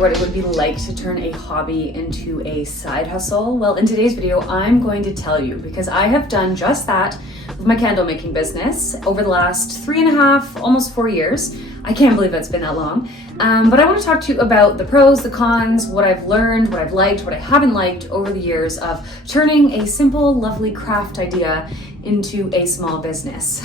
what it would be like to turn a hobby into a side hustle? Well, in today's video, I'm going to tell you because I have done just that with my candle making business over the last 3.5, almost 4 years. I can't believe it's been that long. But I want to talk to you about the pros, the cons, what I've learned, what I've liked, what I haven't liked over the years of turning a simple, lovely craft idea into a small business.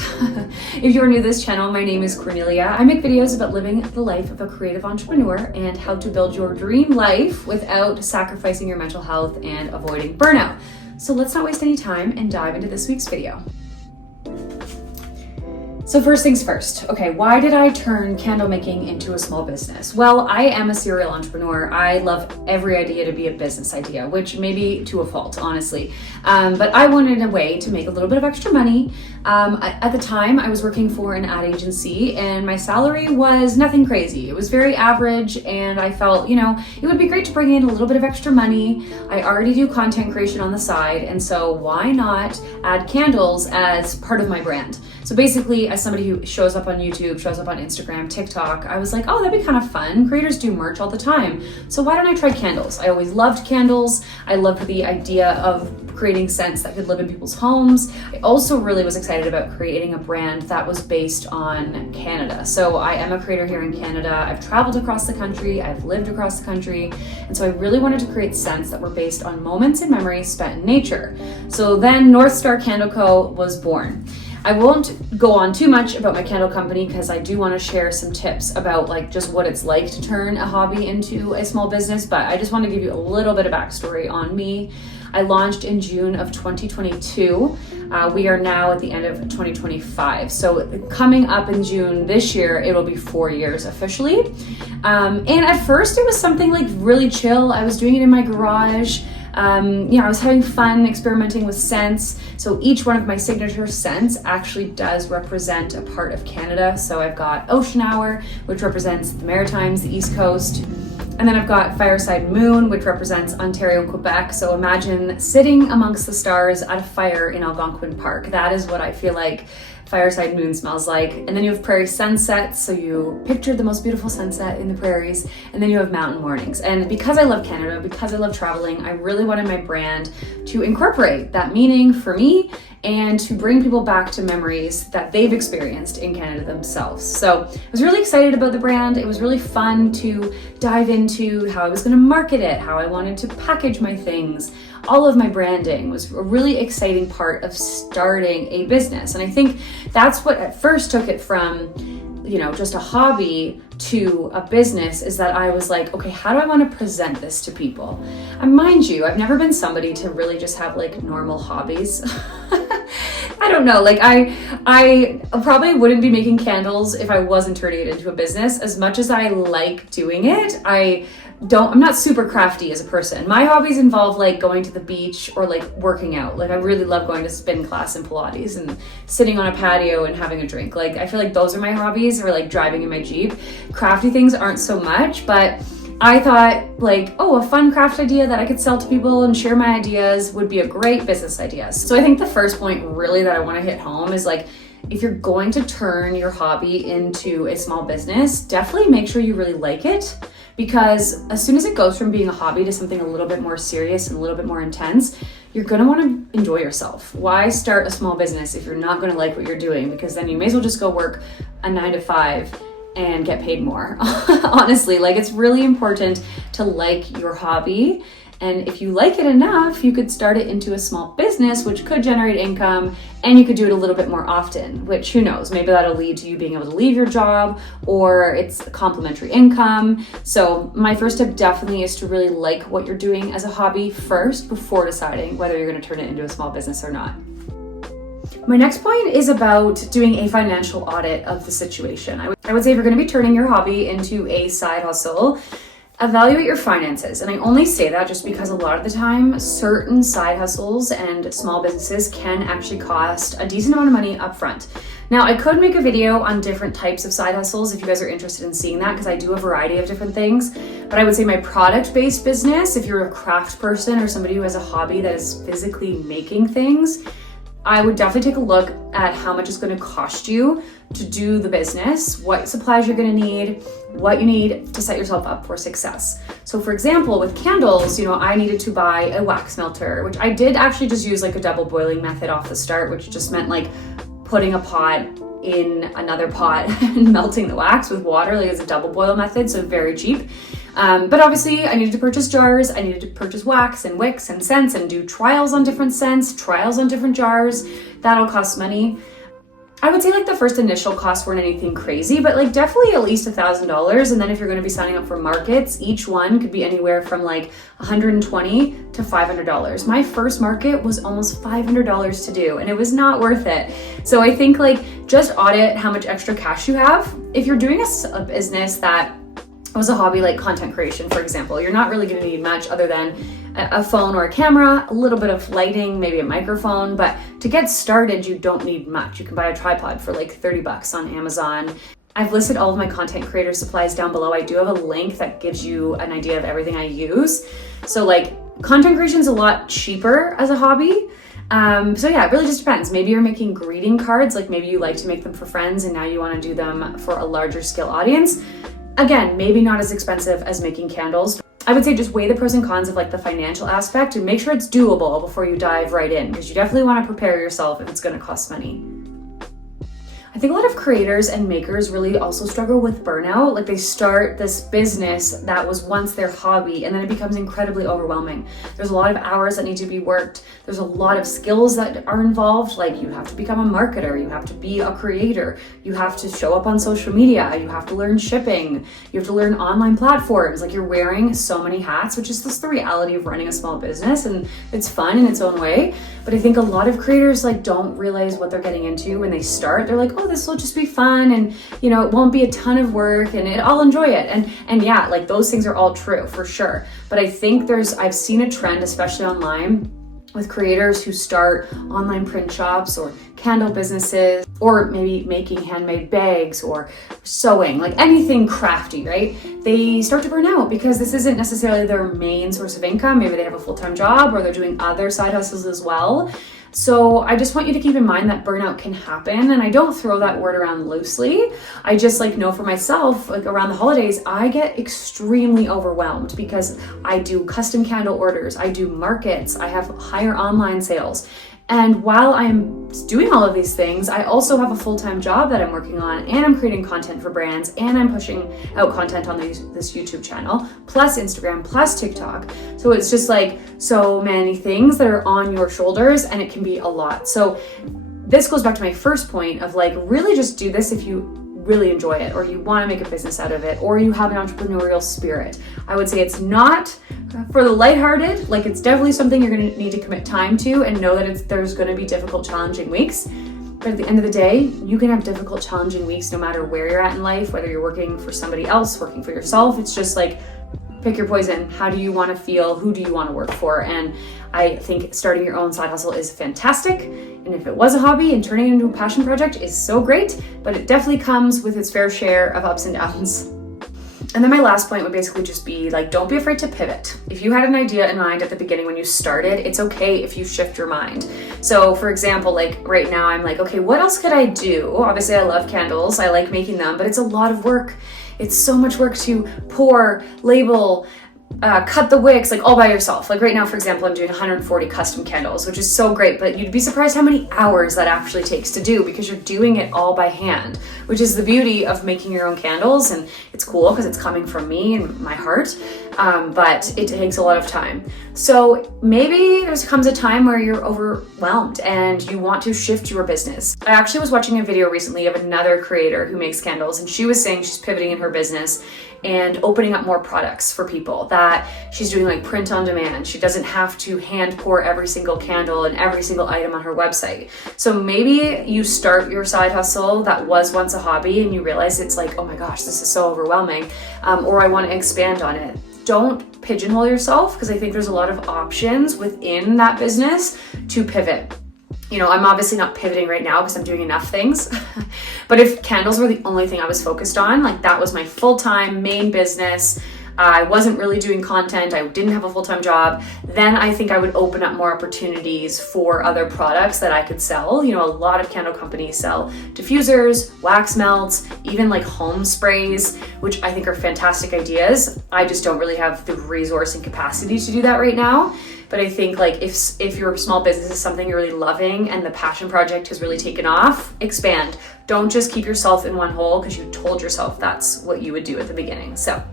If you're new to this channel, my name is Cornelia. I make videos about living the life of a creative entrepreneur and how to build your dream life without sacrificing your mental health and avoiding burnout. So let's not waste any time and dive into this week's video. So first things first, okay, why did I turn candle making into a small business? Well, I am a serial entrepreneur. I love every idea to be a business idea, which may be to a fault, honestly. But I wanted a way to make a little bit of extra money. At the time, I was working for an ad agency and my salary was nothing crazy. It was very average and I felt, it would be great to bring in a little bit of extra money. I already do content creation on the side, and so why not add candles as part of my brand? So basically, as somebody who shows up on YouTube, shows up on Instagram, TikTok, I was like, oh, that'd be kind of fun. Creators do merch all the time. So why don't I try candles? I always loved candles. I loved the idea of creating scents that could live in people's homes. I also really was excited about creating a brand that was based on Canada. So I am a creator here in Canada. I've traveled across the country. I've lived across the country. And so I really wanted to create scents that were based on moments and memories spent in nature. So then North Star Candle Co. was born. I won't go on too much about my candle company because I do want to share some tips about just what it's like to turn a hobby into a small business, but I just want to give you a little bit of backstory on me. I launched in June of 2022. We are now at the end of 2025. So coming up in June this year, it will be 4 years officially. And at first it was something really chill. I was doing it in my garage. I was having fun experimenting with scents. So each one of my signature scents actually does represent a part of Canada. So I've got Ocean Hour, which represents the Maritimes, the East Coast. And then I've got Fireside Moon, which represents Ontario and Quebec. So imagine sitting amongst the stars at a fire in Algonquin Park. That is what I feel like Fireside Moon smells like. And then you have Prairie Sunsets, so you pictured the most beautiful sunset in the prairies. And then you have Mountain Mornings. And because I love Canada, because I love traveling, I really wanted my brand to incorporate that meaning for me and to bring people back to memories that they've experienced in Canada themselves. So I was really excited about the brand. It was really fun to dive into how I was gonna market it, how I wanted to package my things. All of my branding was a really exciting part of starting a business. And I think that's what at first took it from, just a hobby to a business, is that I was like, okay, how do I want to present this to people? And mind you, I've never been somebody to really just have normal hobbies. I don't know, I probably wouldn't be making candles if I wasn't turning it into a business. As much as I like doing it, I'm not super crafty as a person. My hobbies involve going to the beach or working out. I really love going to spin class and Pilates and sitting on a patio and having a drink. I feel like those are my hobbies, or driving in my Jeep. Crafty things aren't so much, but I thought a fun craft idea that I could sell to people and share my ideas would be a great business idea. So I think the first point really that I want to hit home is if you're going to turn your hobby into a small business, definitely make sure you really like it. Because as soon as it goes from being a hobby to something a little bit more serious and a little bit more intense, you're gonna wanna enjoy yourself. Why start a small business if you're not gonna like what you're doing? Because then you may as well just go work a 9 to 5 and get paid more. Honestly, it's really important to like your hobby. And if you like it enough, you could start it into a small business, which could generate income, and you could do it a little bit more often, which who knows, maybe that'll lead to you being able to leave your job, or it's complementary income. So my first tip definitely is to really like what you're doing as a hobby first before deciding whether you're gonna turn it into a small business or not. My next point is about doing a financial audit of the situation. I would say if you're gonna be turning your hobby into a side hustle, evaluate your finances. And I only say that just because a lot of the time, certain side hustles and small businesses can actually cost a decent amount of money up front. Now, I could make a video on different types of side hustles if you guys are interested in seeing that, because I do a variety of different things. But I would say my product-based business, if you're a craft person or somebody who has a hobby that is physically making things, I would definitely take a look at how much it's going to cost you to do the business, what supplies you're going to need, what you need to set yourself up for success. So for example, with candles, I needed to buy a wax melter, which I did actually just use like a double boiling method off the start, which just meant like putting a pot in another pot and melting the wax with water. Like it's a double boil method, so very cheap. But obviously I needed to purchase jars, I needed to purchase wax and wicks and scents and do trials on different scents, trials on different jars. That'll cost money. I would say like the first initial costs weren't anything crazy, but like definitely at least $1,000. And then if you're going to be signing up for markets, each one could be anywhere from like $120 to $500. My first market was almost $500 to do, and it was not worth it. So I think like just audit how much extra cash you have. If you're doing a business that was a hobby like content creation, for example, you're not really going to need much other than a phone or a camera, a little bit of lighting, maybe a microphone. But to get started, you don't need much. You can buy a tripod for like $30 on Amazon. I've listed all of my content creator supplies down below. I do have a link that gives you an idea of everything I use. So like content creation is a lot cheaper as a hobby. So yeah, it really just depends. Maybe you're making greeting cards, like maybe you like to make them for friends and now you want to do them for a larger scale audience. Again, maybe not as expensive as making candles. I would say just weigh the pros and cons of like the financial aspect and make sure it's doable before you dive right in, because you definitely want to prepare yourself if it's going to cost money. I think a lot of creators and makers really also struggle with burnout. Like they start this business that was once their hobby and then it becomes incredibly overwhelming. There's a lot of hours that need to be worked. There's a lot of skills that are involved. Like you have to become a marketer, you have to be a creator, you have to show up on social media, you have to learn shipping, you have to learn online platforms. Like you're wearing so many hats, which is just the reality of running a small business, and it's fun in its own way. But I think a lot of creators like don't realize what they're getting into when they start. They're like, oh, this will just be fun, and it won't be a ton of work, and I'll enjoy it. And yeah, like those things are all true for sure. But I think I've seen a trend, especially online, with creators who start online print shops or candle businesses, or maybe making handmade bags or sewing, like anything crafty, right? They start to burn out because this isn't necessarily their main source of income. Maybe they have a full-time job or they're doing other side hustles as well. So I just want you to keep in mind that burnout can happen, and I don't throw that word around loosely. I just know for myself, like around the holidays, I get extremely overwhelmed because I do custom candle orders, I do markets, I have higher online sales. And while I'm doing all of these things, I also have a full-time job that I'm working on, and I'm creating content for brands, and I'm pushing out content on this YouTube channel, plus Instagram, plus TikTok. So it's just like so many things that are on your shoulders, and it can be a lot. So this goes back to my first point of really just do this if you really enjoy it, or you want to make a business out of it, or you have an entrepreneurial spirit. I would say it's not for the lighthearted. Like it's definitely something you're going to need to commit time to, and know that there's going to be difficult, challenging weeks. But at the end of the day, you can have difficult, challenging weeks no matter where you're at in life, whether you're working for somebody else, working for yourself. It's just pick your poison. How do you want to feel? Who do you want to work for? And I think starting your own side hustle is fantastic. And if it was a hobby and turning it into a passion project is so great, but it definitely comes with its fair share of ups and downs. And then my last point would basically just be don't be afraid to pivot. If you had an idea in mind at the beginning when you started, it's okay if you shift your mind. So for example, right now I'm okay, what else could I do? Obviously I love candles, I like making them, but it's a lot of work. It's so much work to pour, label, cut the wicks, all by yourself. Right now, for example, I'm doing 140 custom candles, which is so great, but you'd be surprised how many hours that actually takes to do, because you're doing it all by hand, which is the beauty of making your own candles. And it's cool because it's coming from me and my heart, but it takes a lot of time. So maybe there comes a time where you're overwhelmed and you want to shift your business. I actually was watching a video recently of another creator who makes candles, and she was saying she's pivoting in her business and opening up more products for people, that she's doing print on demand. She doesn't have to hand pour every single candle and every single item on her website. So maybe you start your side hustle that was once a hobby and you realize it's oh my gosh, this is so overwhelming, or I want to expand on it. Don't pigeonhole yourself, because I think there's a lot of options within that business to pivot. I'm obviously not pivoting right now because I'm doing enough things. But if candles were the only thing I was focused on, that was my full-time main business, I wasn't really doing content, I didn't have a full-time job, then I think I would open up more opportunities for other products that I could sell. You know, a lot of candle companies sell diffusers, wax melts, even like home sprays, which I think are fantastic ideas. I just don't really have the resource and capacity to do that right now. But I think like if your small business is something you're really loving and the passion project has really taken off, expand. Don't just keep yourself in one hole because you told yourself that's what you would do at the beginning. So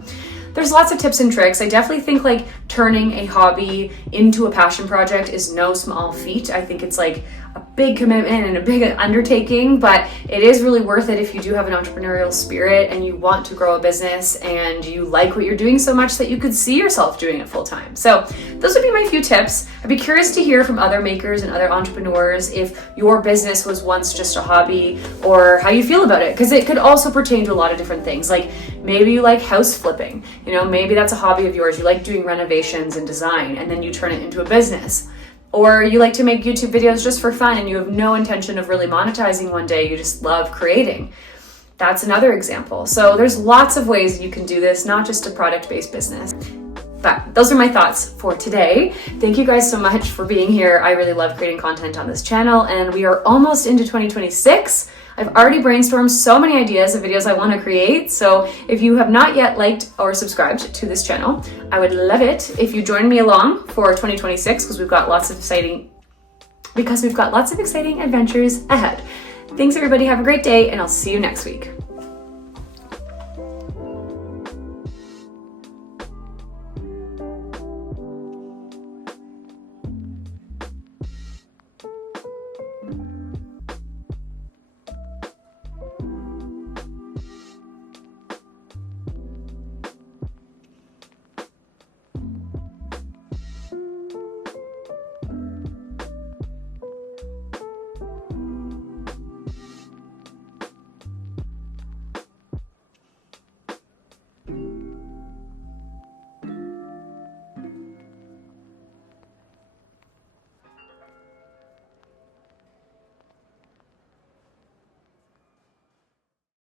there's lots of tips and tricks. I definitely think like turning a hobby into a passion project is no small feat. I think it's like a big commitment and a big undertaking, but it is really worth it if you do have an entrepreneurial spirit and you want to grow a business and you like what you're doing so much that you could see yourself doing it full time. So those would be my few tips. I'd be curious to hear from other makers and other entrepreneurs if your business was once just a hobby or how you feel about it, because it could also pertain to a lot of different things. Like maybe you like house flipping, you know, maybe that's a hobby of yours. You like doing renovations and design and then you turn it into a business. Or you like to make YouTube videos just for fun and you have no intention of really monetizing one day, you just love creating. That's another example. So there's lots of ways you can do this, not just a product-based business. But those are my thoughts for today. Thank you guys so much for being here. I really love creating content on this channel and we are almost into 2026. I've already brainstormed so many ideas of videos I want to create. So if you have not yet liked or subscribed to this channel, I would love it if you join me along for 2026 because we've got lots of exciting adventures ahead. Thanks everybody. Have a great day and I'll see you next week.